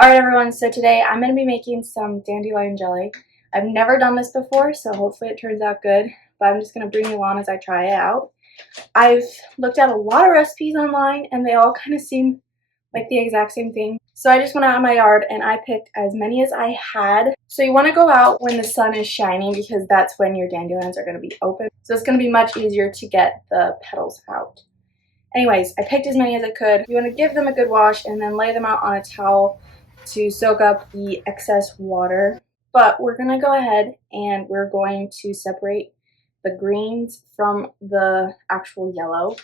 Alright everyone, so today I'm going to be making some dandelion jelly. I've never done this before, so hopefully it turns out good, but I'm just going to bring you along as I try it out. I've looked at a lot of recipes online and they all kind of seem like the exact same thing. So I just went out in my yard and I picked as many as I had. So you want to go out when the sun is shining because that's when your dandelions are going to be open. So it's going to be much easier to get the petals out. Anyways, I picked as many as I could. You want to give them a good wash and then lay them out on a towel to soak up the excess water. But we're going to go ahead and we're going to separate the greens from the actual yellow.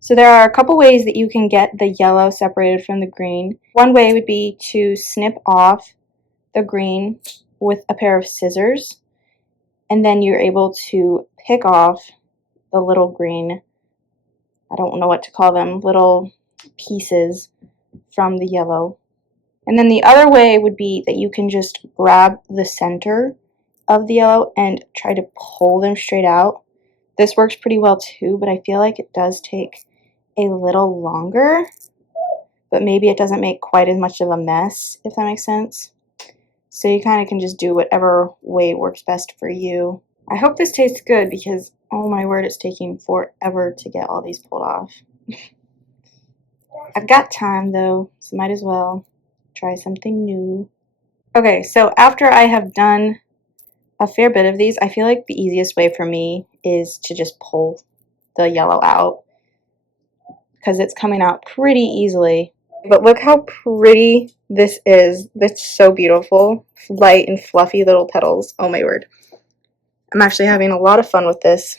So there are a couple ways that you can get the yellow separated from the green. One way would be to snip off the green with a pair of scissors, and then you're able to pick off the little green, I don't know what to call them, little pieces from the yellow. And then the other way would be that you can just grab the center of the yellow and try to pull them straight out. This works pretty well too, but I feel like it does take a little longer, but maybe it doesn't make quite as much of a mess, if that makes sense. So you kind of can just do whatever way works best for you. I hope this tastes good because, oh my word, it's taking forever to get all these pulled off. I've got time though, so might as well try something new. Okay, so after I have done a fair bit of these, I feel like the easiest way for me is to just pull the yellow out because it's coming out pretty easily. But look how pretty this is. It's so beautiful. Light and fluffy little petals. Oh my word. I'm actually having a lot of fun with this.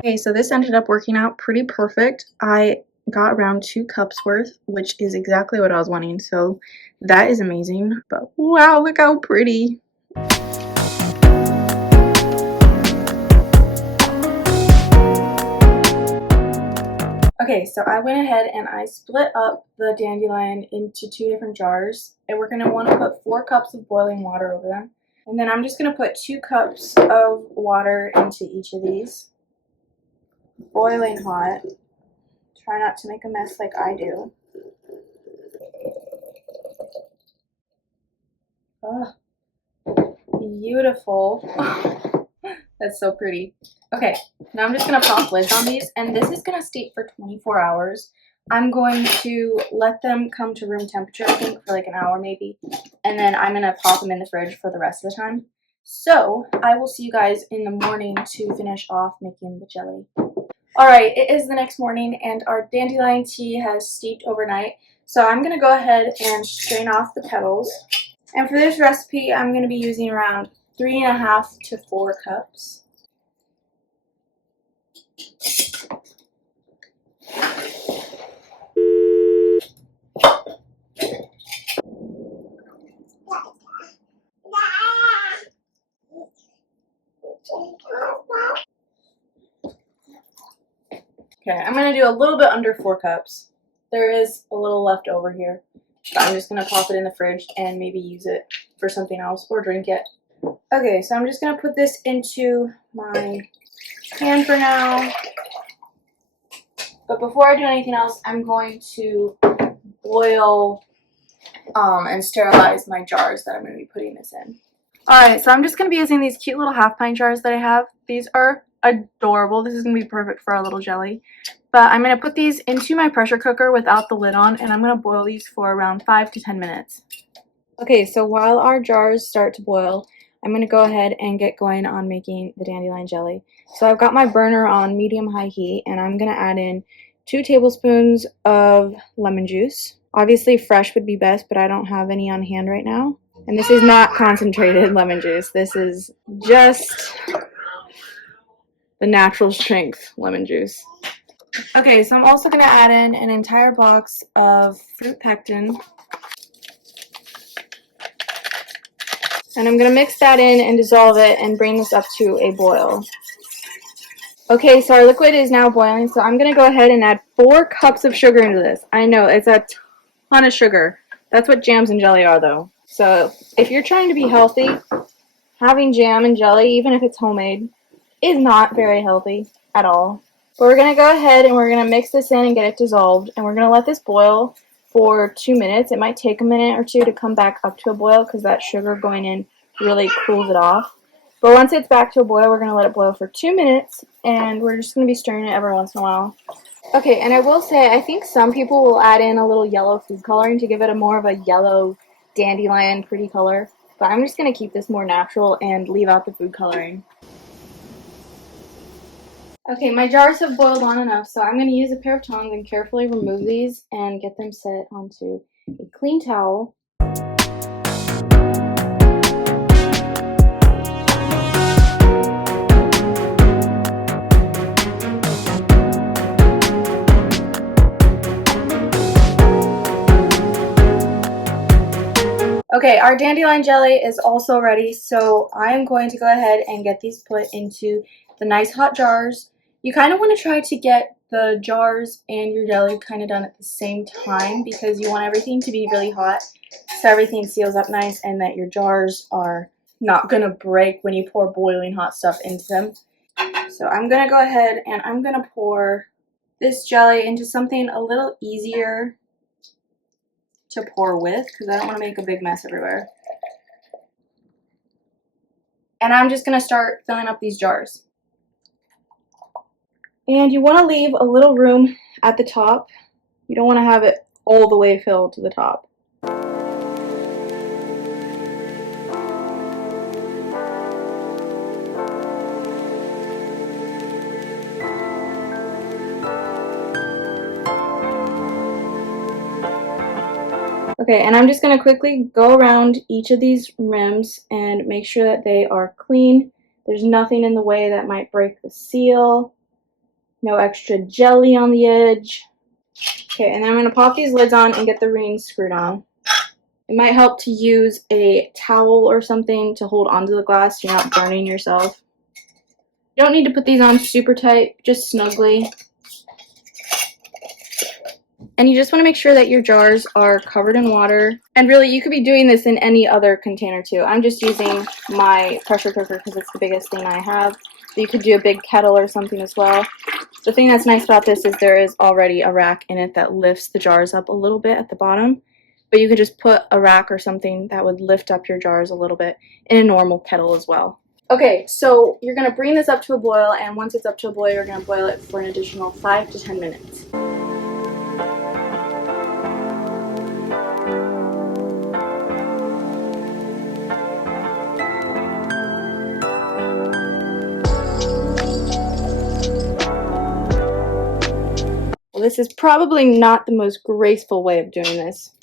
Okay, so this ended up working out pretty perfect. I got around 2 cups worth, which is exactly what I was wanting, so that is amazing. But wow, look how pretty. Okay, so I went ahead and I split up the dandelion into 2 different jars, and we're going to want to put 4 cups of boiling water over them. And then I'm just going to put 2 cups of water into each of these. Boiling hot. Try not to make a mess like I do. Oh, beautiful. That's so pretty. Okay, now I'm just going to pop lids on these, and this is going to steep for 24 hours. I'm going to let them come to room temperature, I think, for like an hour maybe, and then I'm going to pop them in the fridge for the rest of the time. So, I will see you guys in the morning to finish off making the jelly. Alright, it is the next morning, and our dandelion tea has steeped overnight, so I'm going to go ahead and strain off the petals. And for this recipe, I'm going to be using around 3.5 to 4 cups. Okay, I'm going to do a little bit under 4 cups. There is a little left over here, but I'm just going to pop it in the fridge and maybe use it for something else or drink it. Okay, so I'm just going to put this into my pan for now. But before I do anything else, I'm going to boil and sterilize my jars that I'm going to be putting this in. Alright, so I'm just going to be using these cute little half-pint jars that I have. These are adorable. This is going to be perfect for our little jelly. But I'm going to put these into my pressure cooker without the lid on, and I'm going to boil these for around 5 to 10 minutes. Okay, so while our jars start to boil, I'm going to go ahead and get going on making the dandelion jelly. So I've got my burner on medium-high heat, and I'm going to add in 2 tablespoons of lemon juice. Obviously, fresh would be best, but I don't have any on hand right now. And this is not concentrated lemon juice. This is just the natural strength lemon juice. Okay, so I'm also going to add in an entire box of fruit pectin. And I'm going to mix that in and dissolve it and bring this up to a boil. Okay, so our liquid is now boiling, so I'm going to go ahead and add 4 cups of sugar into this. I know, it's a ton of sugar. That's what jams and jelly are, though. So if you're trying to be healthy, having jam and jelly, even if it's homemade, is not very healthy at all. But we're going to go ahead and we're going to mix this in and get it dissolved. And we're going to let this boil for 2 minutes. It might take a minute or two to come back up to a boil because that sugar going in really cools it off. But once it's back to a boil, we're going to let it boil for 2 minutes. And we're just going to be stirring it every once in a while. Okay, and I will say, I think some people will add in a little yellow food coloring to give it a more of a yellow dandelion pretty color. But I'm just going to keep this more natural and leave out the food coloring. Okay, my jars have boiled on enough, so I'm going to use a pair of tongs and carefully remove these and get them set onto a clean towel. Okay, our dandelion jelly is also ready, so I'm going to go ahead and get these put into the nice hot jars. You kind of want to try to get the jars and your jelly kind of done at the same time because you want everything to be really hot so everything seals up nice and that your jars are not going to break when you pour boiling hot stuff into them. So I'm going to go ahead and I'm going to pour this jelly into something a little easier to pour with because I don't want to make a big mess everywhere. And I'm just going to start filling up these jars. And you want to leave a little room at the top. You don't want to have it all the way filled to the top. Okay, and I'm just going to quickly go around each of these rims and make sure that they are clean. There's nothing in the way that might break the seal. No extra jelly on the edge. Okay, and then I'm going to pop these lids on and get the rings screwed on. It might help to use a towel or something to hold onto the glass so you're not burning yourself. You don't need to put these on super tight, just snugly. And you just want to make sure that your jars are covered in water. And really, you could be doing this in any other container too. I'm just using my pressure cooker because it's the biggest thing I have. But you could do a big kettle or something as well. The thing that's nice about this is there is already a rack in it that lifts the jars up a little bit at the bottom. But you could just put a rack or something that would lift up your jars a little bit in a normal kettle as well. Okay, so you're going to bring this up to a boil, and once it's up to a boil, you're going to boil it for an additional 5 to 10 minutes. Well, this is probably not the most graceful way of doing this,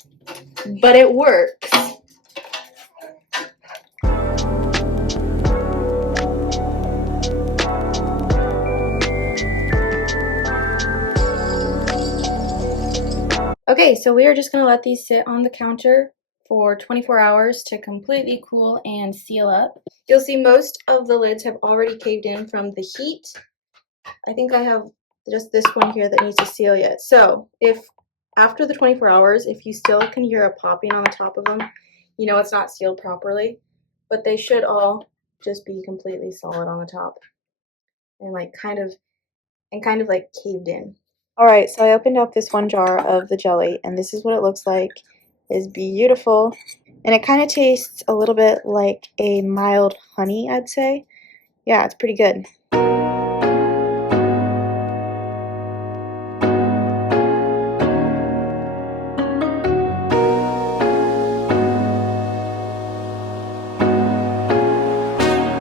but it works. Okay, so we are just going to let these sit on the counter for 24 hours to completely cool and seal up. You'll see most of the lids have already caved in from the heat. I think I have just this one here that needs to seal yet. So if after the 24 hours, if you still can hear a popping on the top of them, you know it's not sealed properly. But they should all just be completely solid on the top and kind of like caved in. Alright, so I opened up this one jar of the jelly, and this is what it looks like. It's beautiful, and it kind of tastes a little bit like a mild honey, I'd say. Yeah, it's pretty good.